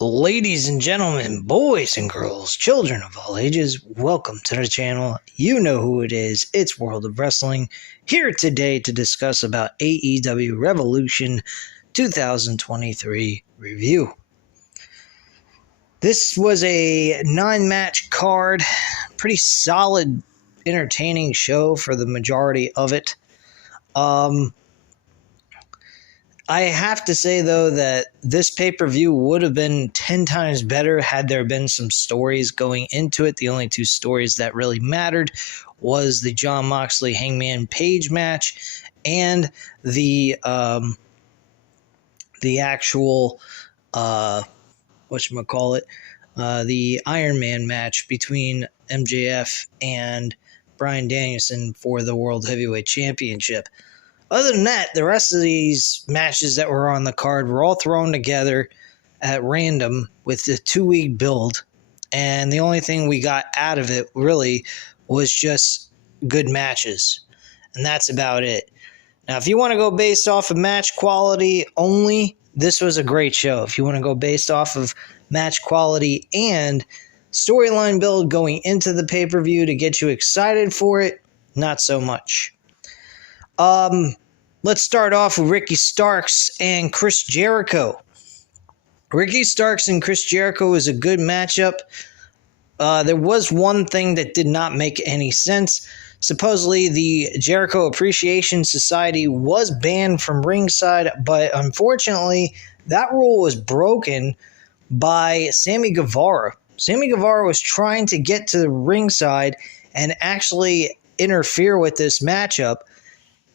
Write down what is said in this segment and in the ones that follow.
Ladies and gentlemen, boys and girls, children of all ages, welcome to the channel. You know who it is. It's World of Wrestling, here today to discuss about AEW Revolution 2023 review. This was a 9-match card, pretty solid, entertaining show for the majority of it. I have to say, though, that this pay-per-view would have been 10 times better had there been some stories going into it. The only two stories that really mattered was the Jon Moxley Hangman Page match and the actual, the Iron Man match between MJF and Bryan Danielson for the World Heavyweight Championship. Other than that, the rest of these matches that were on the card were all thrown together at random with the 2-week build, and the only thing we got out of it really was just good matches, and that's about it. Now, if you want to go based off of match quality only, this was a great show. If you want to go based off of match quality and storyline build going into the pay-per-view to get you excited for it, not so much. Let's start off with Ricky Starks and Chris Jericho. Ricky Starks and Chris Jericho was a good matchup. There was one thing that did not make any sense. Supposedly, the Jericho Appreciation Society was banned from ringside, but unfortunately, that rule was broken by Sammy Guevara. Sammy Guevara was trying to get to the ringside and actually interfere with this matchup,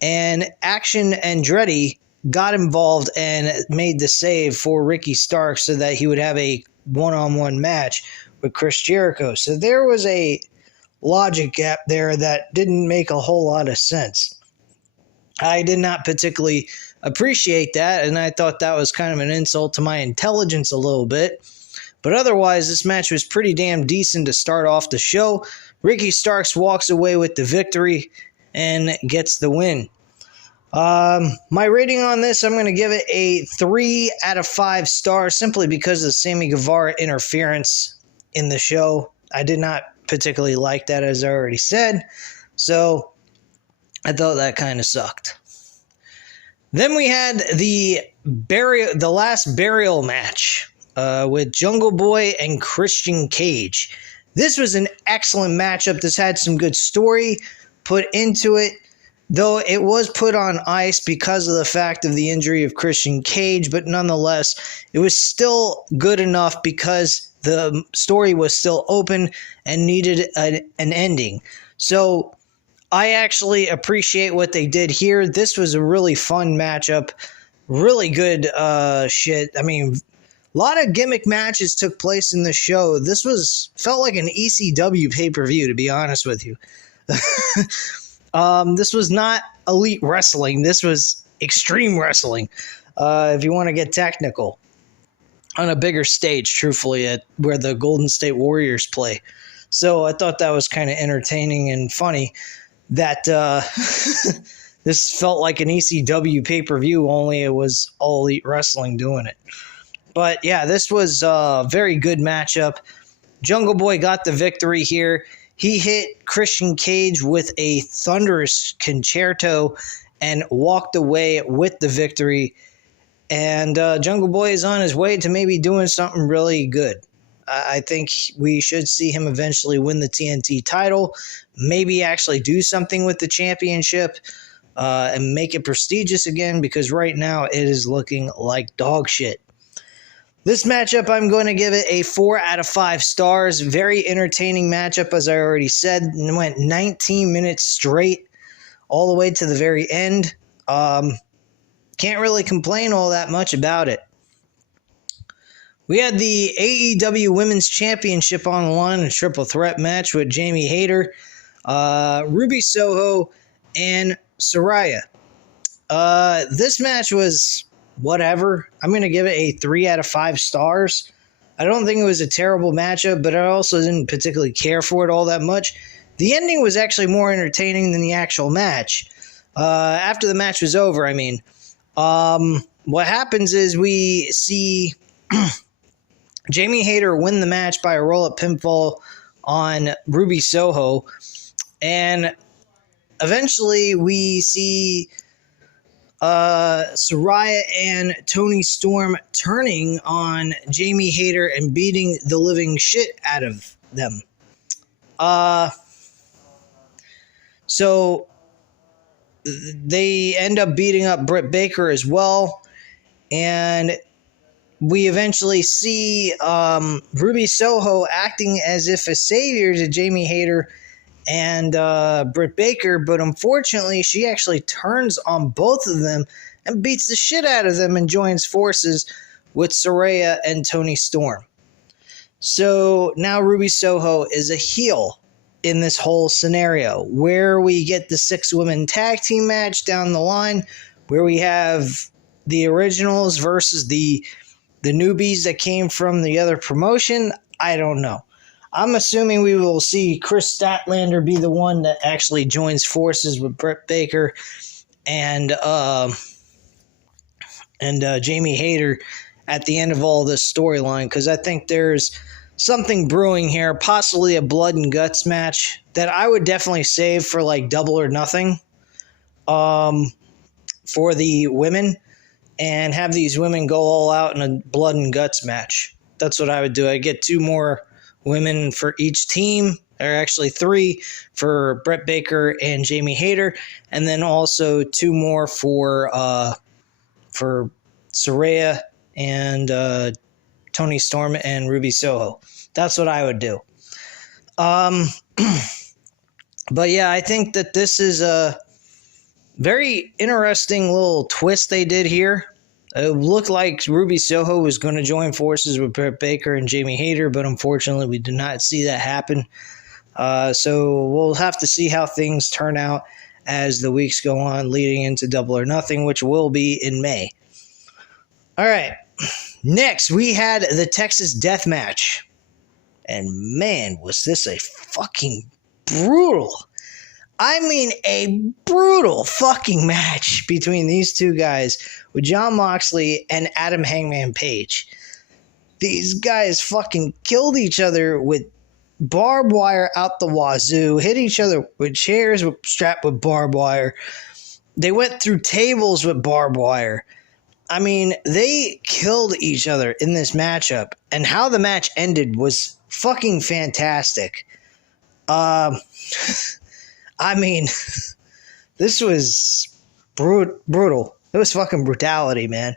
and Action Andretti got involved and made the save for Ricky Starks so that he would have a one-on-one match with Chris Jericho. So there was a logic gap there that didn't make a whole lot of sense. I did not particularly appreciate that, and I thought that was kind of an insult to my intelligence a little bit. But otherwise, this match was pretty damn decent to start off the show. Ricky Starks walks away with the victory and gets the win. My rating on this, I'm going to give it a 3 out of 5 stars simply because of Sammy Guevara interference in the show. I did not particularly like that, as I already said, so I thought that kind of sucked. Then we had the last burial match with Jungle Boy and Christian Cage. This was an excellent matchup. This had some good story put into it, though it was put on ice because of the fact of the injury of Christian Cage, but nonetheless, it was still good enough because the story was still open and needed an ending. So I actually appreciate what they did here. This was a really fun matchup, really good shit. I mean, a lot of gimmick matches took place in the show. This felt like an ECW pay-per-view, to be honest with you. This was not elite wrestling. This was extreme wrestling, if you want to get technical, on a bigger stage, truthfully, at where the Golden State Warriors play. So I thought that was kind of entertaining and funny that this felt like an ECW pay-per-view, only it was all elite wrestling doing it. But yeah, this was a very good matchup. Jungle Boy got the victory here. He hit Christian Cage with a thunderous concerto and walked away with the victory. And Jungle Boy is on his way to maybe doing something really good. I think we should see him eventually win the TNT title, maybe actually do something with the championship and make it prestigious again, because right now it is looking like dog shit. This matchup, I'm going to give it a 4 out of 5 stars. Very entertaining matchup, as I already said. It went 19 minutes straight, all the way to the very end. Can't really complain all that much about it. We had the AEW Women's Championship on the line, a triple threat match with Jamie Hayter, Ruby Soho, and Saraya. This match was whatever. I'm going to give it a 3 out of 5 stars. I don't think it was a terrible matchup, but I also didn't particularly care for it all that much. The ending was actually more entertaining than the actual match. After the match was over, what happens is we see Jamie Hayter win the match by a roll-up pinfall on Ruby Soho. And eventually we see Saraya and Toni Storm turning on Jamie Hayter and beating the living shit out of them. So they end up beating up Britt Baker as well. And we eventually see Ruby Soho acting as if a savior to Jamie Hayter and Britt Baker, but unfortunately she actually turns on both of them and beats the shit out of them and joins forces with Saraya and Toni Storm. So now Ruby Soho is a heel in this whole scenario, where we get the 6-women tag team match down the line, where we have the originals versus the newbies that came from the other promotion. I don't know. I'm assuming we will see Chris Statlander be the one that actually joins forces with Britt Baker and Jamie Hayter at the end of all this storyline, because I think there's something brewing here, possibly a blood and guts match that I would definitely save for like Double or Nothing for the women, and have these women go all out in a blood and guts match. That's what I would do. I'd get 2 more women for each team, or actually 3 for Britt Baker and Jamie Hayter, and then also 2 more for Saraya and Toni Storm and Ruby Soho. That's what I would do. But yeah, I think that this is a very interesting little twist they did here. It looked like Ruby Soho was going to join forces with Britt Baker and Jamie Hayter, but unfortunately we did not see that happen. So we'll have to see how things turn out as the weeks go on leading into Double or Nothing, which will be in May. All right. Next, we had the Texas Death Match. And man, was this a fucking brutal, I mean a brutal fucking match between these 2 guys with Jon Moxley and Adam Hangman Page. These guys fucking killed each other with barbed wire out the wazoo, hit each other with chairs strapped with barbed wire. They went through tables with barbed wire. I mean, they killed each other in this matchup, and how the match ended was fucking fantastic. I mean, this was brutal. It was fucking brutality, man.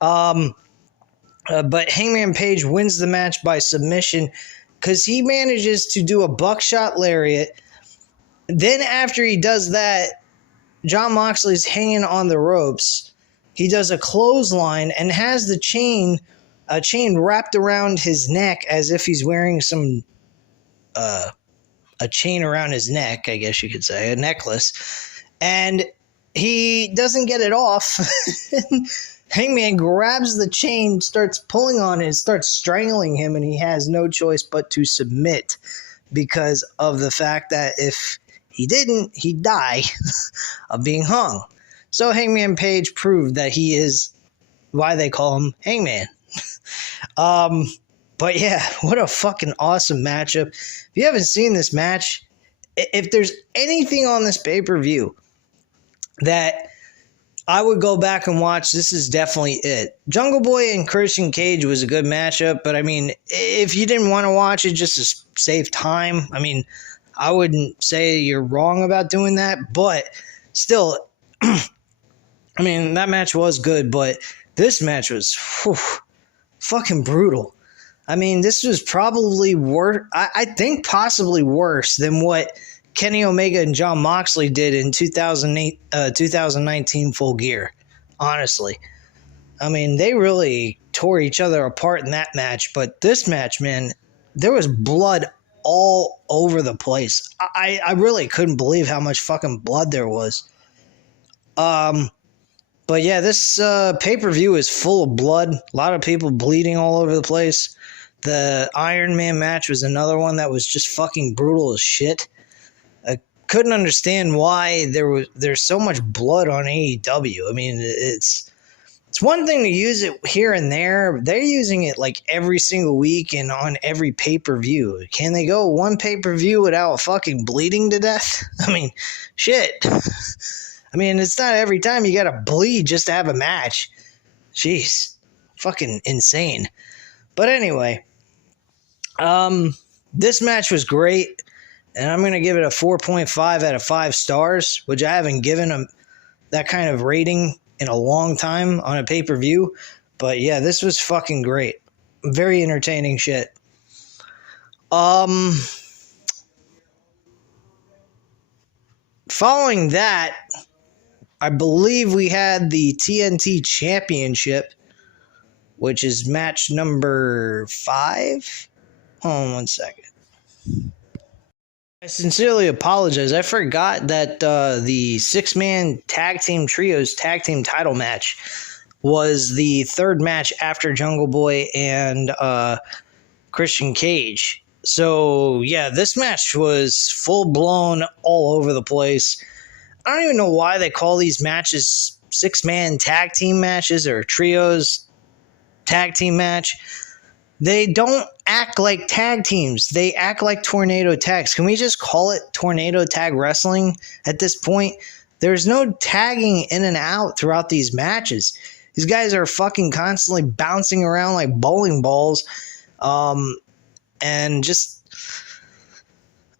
But Hangman Page wins the match by submission because he manages to do a buckshot lariat. Then after he does that, Jon Moxley's hanging on the ropes. He does a clothesline and has a chain wrapped around his neck as if he's wearing some a chain around his neck, I guess you could say, a necklace. And he doesn't get it off. Hangman grabs the chain, starts pulling on it, starts strangling him, and he has no choice but to submit because of the fact that if he didn't, he'd die of being hung. So Hangman Page proved that he is why they call him Hangman. But yeah, what a fucking awesome matchup. If you haven't seen this match, if there's anything on this pay-per-view that I would go back and watch, this is definitely it. Jungle Boy and Christian Cage was a good matchup, but I mean, if you didn't want to watch it just to save time, I mean, I wouldn't say you're wrong about doing that, but still, I mean, that match was good, but this match was fucking brutal. I mean, this was probably worse, I think possibly worse than what Kenny Omega and Jon Moxley did in 2019 Full Gear, honestly. I mean, they really tore each other apart in that match, but this match, man, there was blood all over the place. I really couldn't believe how much fucking blood there was. But yeah, this pay-per-view is full of blood. A lot of people bleeding all over the place. The Iron Man match was another one that was just fucking brutal as shit. I couldn't understand why there's so much blood on AEW. I mean, It's one thing to use it here and there. They're using it like every single week and on every pay-per-view. Can they go one pay-per-view without fucking bleeding to death? I mean, shit. I mean, it's not every time you gotta bleed just to have a match. Jeez. Fucking insane. But anyway, this match was great, and I'm going to give it a 4.5 out of 5 stars, which I haven't given that kind of rating in a long time on a pay-per-view. But yeah, this was fucking great. Very entertaining shit. Following that, I believe we had the TNT Championship, which is match number 5. Hold on one second. I sincerely apologize. I forgot that the 6-man tag team trios tag team title match was the third match after Jungle Boy and Christian Cage. So, yeah, this match was full-blown all over the place. I don't even know why they call these matches 6-man tag team matches or trios tag team match. They don't act like tag teams. They act like tornado tags. Can we just call it tornado tag wrestling at this point? There's no tagging in and out throughout these matches. These guys are fucking constantly bouncing around like bowling balls. And just,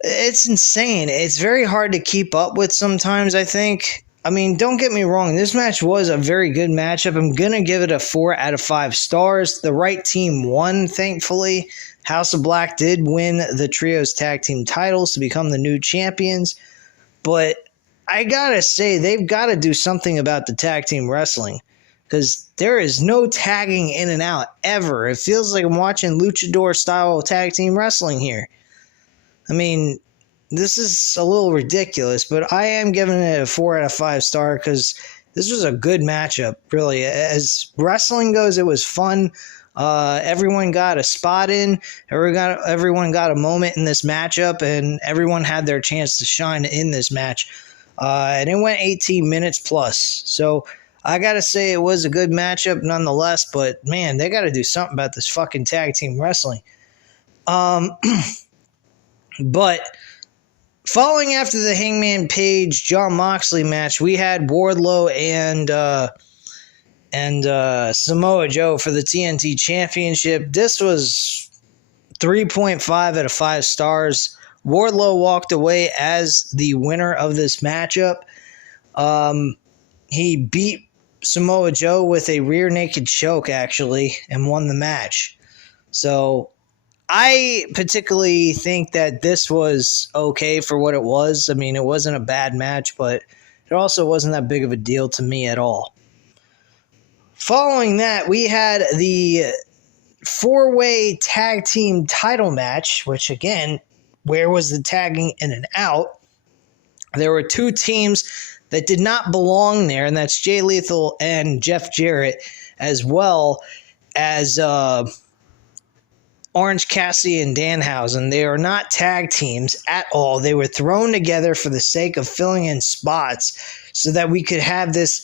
it's insane. It's very hard to keep up with sometimes, I think. I mean, don't get me wrong. This match was a very good matchup. I'm going to give it a 4 out of 5 stars. The right team won, thankfully. House of Black did win the Trios Tag Team titles to become the new champions. But I got to say, they've got to do something about the tag team wrestling. Because there is no tagging in and out ever. It feels like I'm watching luchador-style tag team wrestling here. I mean, this is a little ridiculous, but I am giving it a 4 out of 5 star because this was a good matchup, really. As wrestling goes, it was fun. Everyone got a spot in. Everyone got a moment in this matchup, and everyone had their chance to shine in this match. And it went 18 minutes plus. So I got to say it was a good matchup nonetheless, but man, they got to do something about this fucking tag team wrestling. But following after the Hangman Page Jon Moxley match, we had Wardlow and Samoa Joe for the TNT Championship. This was 3.5 out of 5 stars. Wardlow walked away as the winner of this matchup. He beat Samoa Joe with a rear naked choke, actually, and won the match. So I particularly think that this was okay for what it was. I mean, it wasn't a bad match, but it also wasn't that big of a deal to me at all. Following that, we had the 4-way tag team title match, which again, where was the tagging in and out? There were 2 teams that did not belong there, and that's Jay Lethal and Jeff Jarrett, as well as Orange Cassidy and Danhausen. They are not tag teams at all. They were thrown together for the sake of filling in spots so that we could have this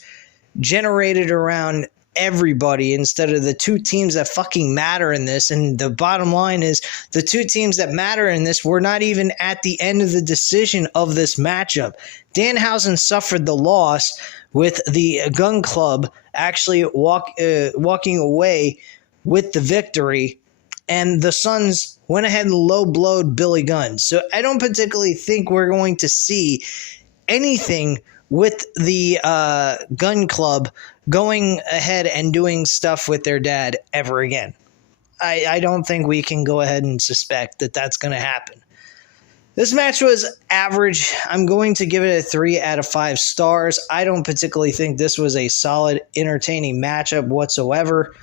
generated around everybody instead of the 2 teams that fucking matter in this. And the bottom line is the 2 teams that matter in this were not even at the end of the decision of this matchup. Danhausen suffered the loss with the Gun Club actually walking away with the victory, and the Suns went ahead and low-blowed Billy Gunn. So I don't particularly think we're going to see anything with the Gun Club going ahead and doing stuff with their dad ever again. I don't think we can go ahead and suspect that that's going to happen. This match was average. I'm going to give it a 3 out of 5 stars. I don't particularly think this was a solid, entertaining matchup whatsoever.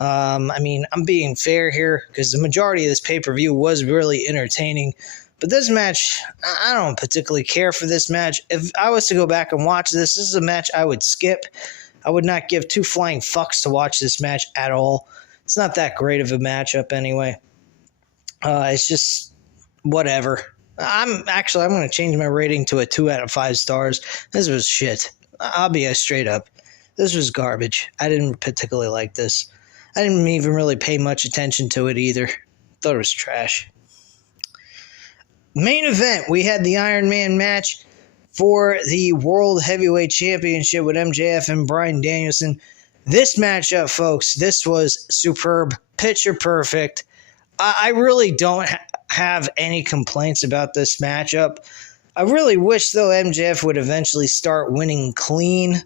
I mean, I'm being fair here because the majority of this pay-per-view was really entertaining. But this match, I don't particularly care for this match. If I was to go back and watch this is a match I would skip. I would not give 2 flying fucks to watch this match at all. It's not that great of a matchup anyway. It's just whatever. I'm going to change my rating to a 2 out of 5 stars. This was shit. I'll be straight up. This was garbage. I didn't particularly like this. I didn't even really pay much attention to it either. Thought it was trash. Main event, we had the Iron Man match for the World Heavyweight Championship with MJF and Bryan Danielson. This matchup, folks, this was superb, picture perfect. I really don't have any complaints about this matchup. I really wish, though, MJF would eventually start winning clean.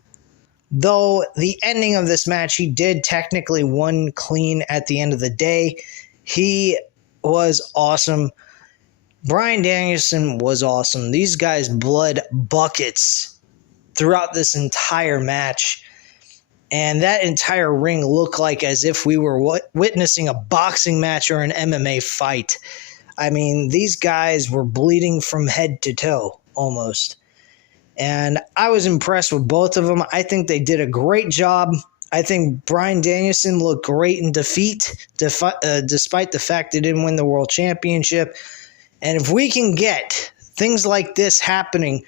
Though the ending of this match, he did technically win clean at the end of the day. He was awesome. Bryan Danielson was awesome. These guys bled buckets throughout this entire match. And that entire ring looked like as if we were witnessing a boxing match or an MMA fight. I mean, these guys were bleeding from head to toe, almost. And I was impressed with both of them. I think they did a great job. I think Bryan Danielson looked great in defeat, despite the fact they didn't win the World Championship. And if we can get things like this happening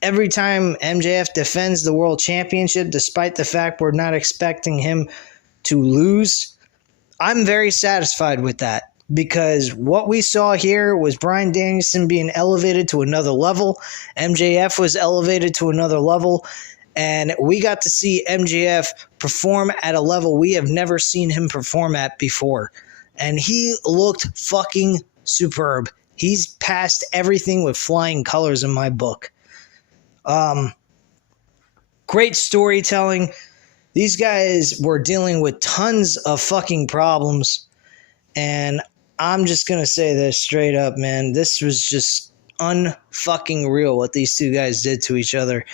every time MJF defends the World Championship, despite the fact we're not expecting him to lose, I'm very satisfied with that. Because what we saw here was Bryan Danielson being elevated to another level. MJF was elevated to another level. And we got to see MJF perform at a level we have never seen him perform at before. And he looked fucking superb. He's passed everything with flying colors in my book. Great storytelling. These guys were dealing with tons of fucking problems. And I'm just going to say this straight up, man. This was just unfucking real what these two guys did to each other.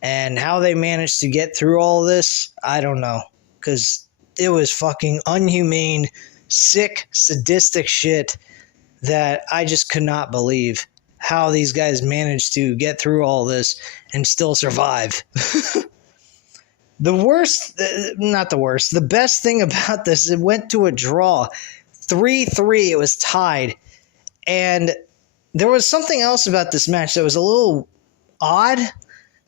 And how they managed to get through all of this, I don't know. Because it was fucking unhumane, sick, sadistic shit that I just could not believe how these guys managed to get through all this and still survive. The best thing about this, it went to a draw. 3-3, it was tied. And there was something else about this match that was a little odd.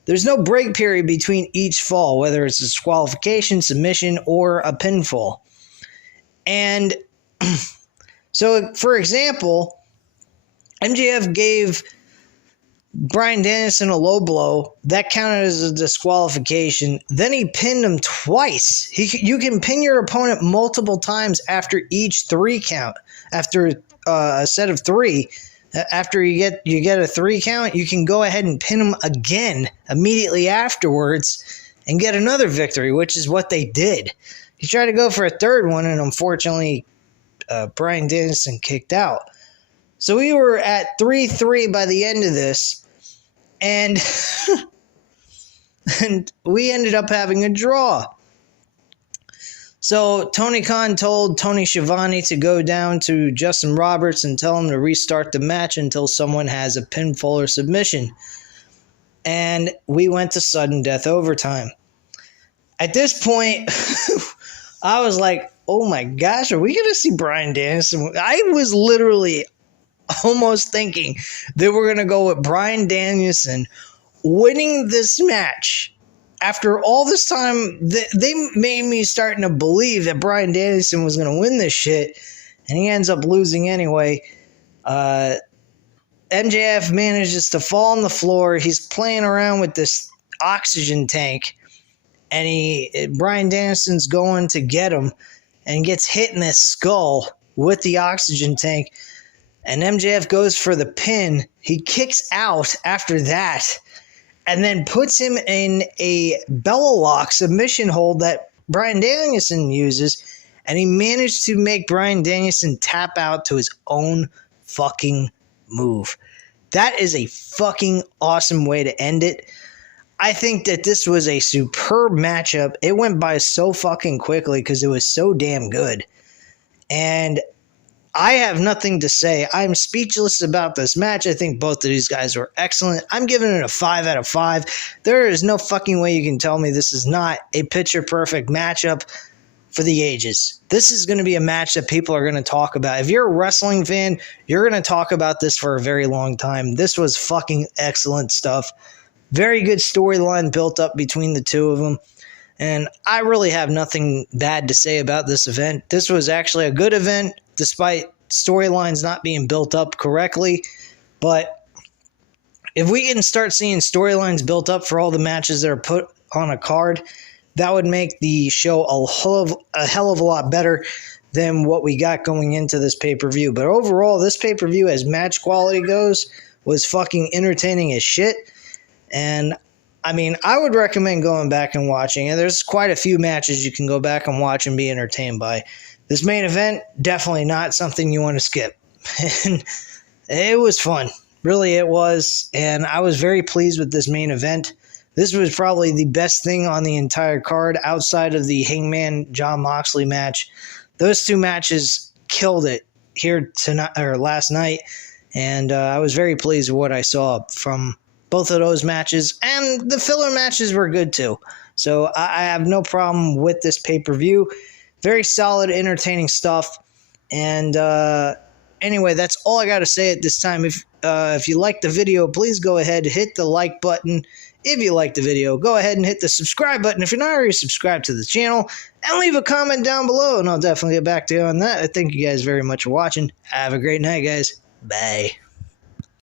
There's no break period between each fall, whether it's a disqualification, submission, or a pinfall. And so, for example, MJF gave Bryan Danielson a low blow. That counted as a disqualification. Then he pinned him twice. You can pin your opponent multiple times after each 3 count. After a set of 3, after you get a 3 count, you can go ahead and pin him again immediately afterwards and get another victory, which is what they did. He tried to go for a third one, and unfortunately, Bryan Danielson kicked out. So we were at 3-3 by the end of this, and and we ended up having a draw. So Tony Khan told Tony Schiavone to go down to Justin Roberts and tell him to restart the match until someone has a pinfall or submission. And we went to sudden death overtime. At this point, I was like, oh my gosh, are we going to see Bryan Danielson? I was literally almost thinking they were going to go with Bryan Danielson winning this match. After all this time, they made me starting to believe that Bryan Danielson was going to win this shit, and he ends up losing anyway. MJF manages to fall on the floor. He's playing around with this oxygen tank, and Bryan Danielson's going to get him and gets hit in the skull with the oxygen tank, and MJF goes for the pin. He kicks out after that, and then puts him in a Bella Lock submission hold that Bryan Danielson uses, and he managed to make Bryan Danielson tap out to his own fucking move. That is a fucking awesome way to end it. I think that this was a superb matchup. It went by so fucking quickly because it was so damn good. And I have nothing to say. I'm speechless about this match. I think both of these guys were excellent. I'm giving it a 5 out of 5. There is no fucking way you can tell me this is not a picture-perfect matchup for the ages. This is going to be a match that people are going to talk about. If you're a wrestling fan, you're going to talk about this for a very long time. This was fucking excellent stuff. Very good storyline built up between the two of them. And I really have nothing bad to say about this event. This was actually a good event, despite storylines not being built up correctly. But if we can start seeing storylines built up for all the matches that are put on a card, that would make the show a hell of a lot better than what we got going into this pay-per-view. But overall, this pay-per-view, as match quality goes, was fucking entertaining as shit. And I mean, I would recommend going back and watching. And there's quite a few matches you can go back and watch and be entertained by. This main event, definitely not something you want to skip. And it was fun. Really, it was. And I was very pleased with this main event. This was probably the best thing on the entire card outside of the Hangman Jon Moxley match. Those two matches killed it here tonight or last night. And I was very pleased with what I saw from both of those matches, and the filler matches were good too. So I have no problem with this pay-per-view. Very solid, entertaining stuff. And anyway, that's all I got to say at this time. If you liked the video, please go ahead and hit the like button. If you liked the video, go ahead and hit the subscribe button if you're not already subscribed to the channel, and leave a comment down below, and I'll definitely get back to you on that. I thank you guys very much for watching. Have a great night, guys. Bye.